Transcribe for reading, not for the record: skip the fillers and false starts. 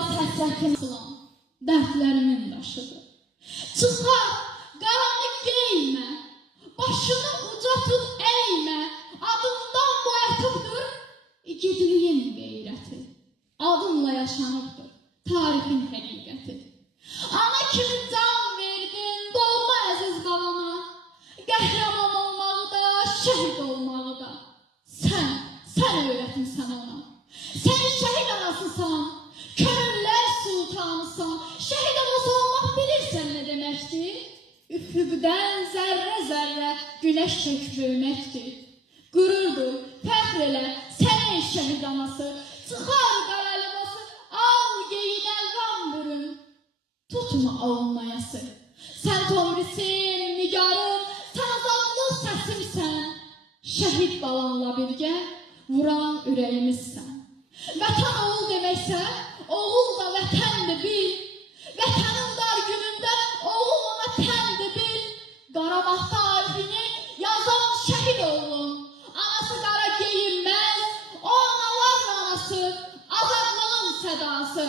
olmaz həsrətim sılan, dərdlərimin daşıdır. Çıxar, qaranı geymə, başını uca tut əymə, adından bu ətibdir, igidliyin qeyrəti. Adınla yaşanıbdır, tarixin həqiqəti. Ana kimi can verdin, doğma əziz qalana, qəhrəman olmağı da, şəhid olmağı da. Sən öyrətinsən ona. Sən şəhid anasısan, könüllər sultanısan. Şəhid anası olmaq bilirsən nə deməkdir? Üfüqdən zərrə zərrə günəş çök böyüməkdir. Qürurdur, fəxr elə, sənin şəhid anası. Çıxar qara libası, al geyin əlvan bürün. Tutma alınmayası. Sən tomrisin, nigarım, sən azadlıq səsimsən. Şəhid balanla birgə vuran ürəyimizsən. Vətən oğul deməksə, oğul da vətəndir bil. Vətənin dar günündə oğul ona təndir bil. Qarabağ tarixini yazan şəhid oğlum. Anası qara geyinməz, o analar anası, azadlığın sədası.